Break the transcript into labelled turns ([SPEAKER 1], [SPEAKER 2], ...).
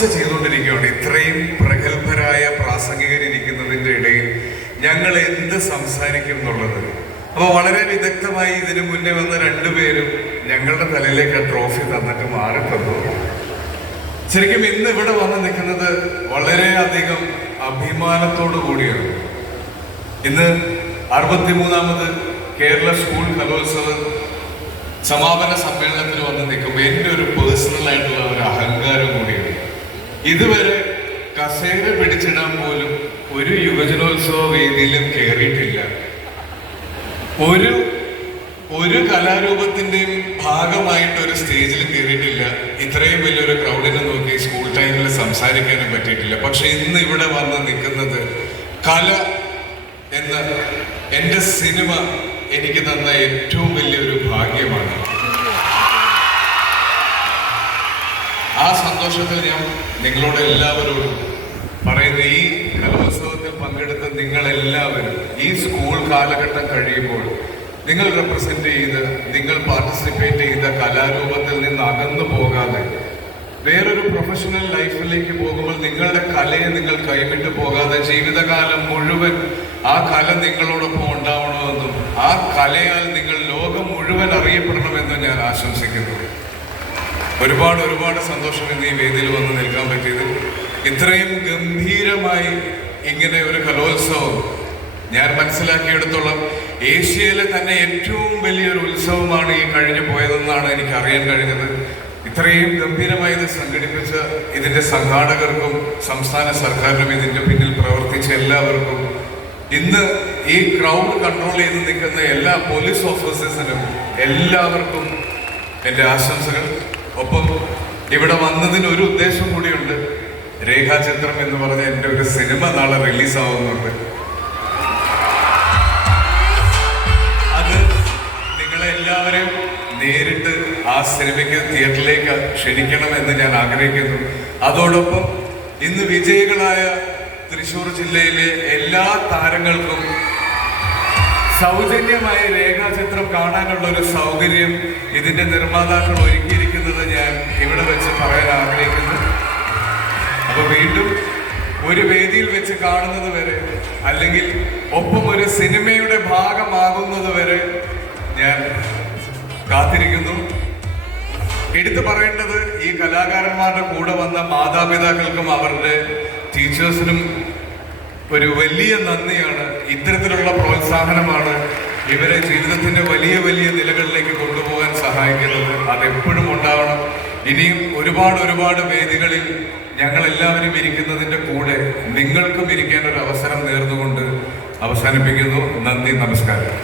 [SPEAKER 1] ചെയ്തുകൊണ്ടിരിക്കുകയാണ്. ഇത്രയും പ്രഗത്ഭരായ പ്രാസംഗികരിക്കുന്നതിന്റെ ഇടയിൽ ഞങ്ങൾ എന്ത് സംസാരിക്കും എന്നുള്ളത്? അപ്പോൾ വളരെ വിദഗ്ധമായി ഇതിനു മുന്നേ വന്ന രണ്ടുപേരും ഞങ്ങളുടെ തലയിലേക്ക് ആ ട്രോഫി തന്നിട്ട് മാറി ശരിക്കും ഇന്ന് ഇവിടെ വന്ന് നിൽക്കുന്നത് വളരെയധികം അഭിമാനത്തോടു കൂടിയാണ്. ഇന്ന് അറുപത്തിമൂന്നാമത് കേരള സ്കൂൾ കലോത്സവ സമാപന സമ്മേളനത്തിൽ വന്ന് നിൽക്കുമ്പോൾ എന്റെ ഒരു പേഴ്സണൽ ആയിട്ടുള്ള ഒരു അഹങ്കാരം ഇതുവരെ കസേര പിടിച്ചിടാൻ പോലും ഒരു യുവജനോത്സവ വേദിയിലും കയറിയിട്ടില്ല ഒരു ഒരു കലാരൂപത്തിന്റെയും ഭാഗമായിട്ട് ഒരു സ്റ്റേജിൽ കയറിയിട്ടില്ല ഇത്രയും വലിയൊരു ക്രൗഡിനെ നോക്കി സ്കൂൾ ടൈമിൽ സംസാരിക്കാനും പറ്റിയിട്ടില്ല. പക്ഷെ ഇന്ന് ഇവിടെ വന്ന് നിൽക്കുന്നത് കല എന്ന എന്റെ സിനിമ എനിക്ക് തന്ന ഏറ്റവും വലിയൊരു ഭാഗ്യമാണ്. ആ സന്തോഷത്തിൽ ഞാൻ നിങ്ങളോട് എല്ലാവരോടും പറയുന്ന ഈ കലോത്സവത്തിൽ പങ്കെടുത്ത നിങ്ങളെല്ലാവരും ഈ സ്കൂൾ കാലഘട്ടം കഴിയുമ്പോൾ നിങ്ങൾ റെപ്രസെന്റ് ചെയ്ത് നിങ്ങൾ പാർട്ടിസിപ്പേറ്റ് ചെയ്ത കലാരൂപത്തിൽ നിന്ന് അകന്നു പോകാതെ വേറൊരു പ്രൊഫഷണൽ ലൈഫിലേക്ക് പോകുമ്പോൾ നിങ്ങളുടെ കലയെ നിങ്ങൾ കൈവിട്ടു പോകാതെ ജീവിതകാലം മുഴുവൻ ആ കല നിങ്ങളോടൊപ്പം ഉണ്ടാവണമെന്നും ആ കലയാൽ നിങ്ങൾ ലോകം മുഴുവൻ അറിയപ്പെടണമെന്നും ഞാൻ ആശംസിക്കുന്നു. ഒരുപാട് ഒരുപാട് സന്തോഷം ഇന്ന് ഈ വേദിയിൽ വന്ന് നിൽക്കാൻ പറ്റിയത്. ഇത്രയും ഗംഭീരമായി ഇങ്ങനെ ഒരു കലോത്സവം ഞാൻ മനസ്സിലാക്കിയെടുത്തോളം ഏഷ്യയിലെ തന്നെ ഏറ്റവും വലിയൊരു ഉത്സവമാണ് ഈ കഴിഞ്ഞു പോയതെന്നാണ് എനിക്ക് അറിയാൻ കഴിഞ്ഞത്. ഇത്രയും ഗംഭീരമായി ഇത് സംഘടിപ്പിച്ച ഇതിന്റെ സംഘാടകർക്കും സംസ്ഥാന സർക്കാരിനും ഇതിന്റെ പിന്നിൽ പ്രവർത്തിച്ച എല്ലാവർക്കും ഇന്ന് ഈ ക്രൗഡ് കൺട്രോൾ ചെയ്ത് നിൽക്കുന്ന എല്ലാ പോലീസ് ഓഫീസേഴ്സിനും എല്ലാവർക്കും എന്റെ ആശംസകൾ. ഇവിടെ വന്നതിന് ഒരു ഉദ്ദേശം കൂടിയുണ്ട്. രേഖാചിത്രം എന്ന് പറഞ്ഞ എന്റെ ഒരു സിനിമ നാളെ റിലീസാവുന്നുണ്ട്. അത് നിങ്ങളെ എല്ലാവരെയും നേരിട്ട് ആ സിനിമയ്ക്ക് തിയേറ്ററിലേക്ക് ക്ഷണിക്കണമെന്ന് ഞാൻ ആഗ്രഹിക്കുന്നു. അതോടൊപ്പം ഇന്ന് വിജയികളായ തൃശൂർ ജില്ലയിലെ എല്ലാ താരങ്ങൾക്കും സൗജന്യമായ രേഖാചിത്രം കാണാനുള്ള ഒരു സൗകര്യം ഇതിന്റെ നിർമ്മാതാക്കൾ വെച്ച് പറയാൻ ആഗ്രഹിക്കുന്നു അപ്പൊ വീണ്ടും ഒരു വേദിയിൽ വെച്ച് കാണുന്നത് വരെ അല്ലെങ്കിൽ ഒപ്പം ഒരു സിനിമയുടെ ഭാഗമാകുന്നത് വരെ ഞാൻ കാത്തിരിക്കുന്നു. എടുത്തു പറയേണ്ടത് ഈ കലാകാരന്മാരുടെ കൂടെ വന്ന മാതാപിതാക്കൾക്കും അവരുടെ ടീച്ചേഴ്സിനും ഒരു വലിയ നന്ദിയാണ്. ഇത്തരത്തിലുള്ള പ്രോത്സാഹനമാണ് ഇവരെ ജീവിതത്തിന്റെ വലിയ വലിയ നിലകളിലേക്ക് കൊണ്ടുപോകാൻ സഹായിക്കുന്നത്. അതെപ്പോഴും ഉണ്ടാവണം. ഇനിയും ഒരുപാട് ഒരുപാട് വേദികളിൽ ഞങ്ങൾ എല്ലാവരും ഇരിക്കുന്നതിന്റെ കൂടെ നിങ്ങൾക്കും ഇരിക്കാൻ ഒരു അവസരം നേർന്നുകൊണ്ട് അവസാനിപ്പിക്കുന്നു. നന്ദി നമസ്കാരം.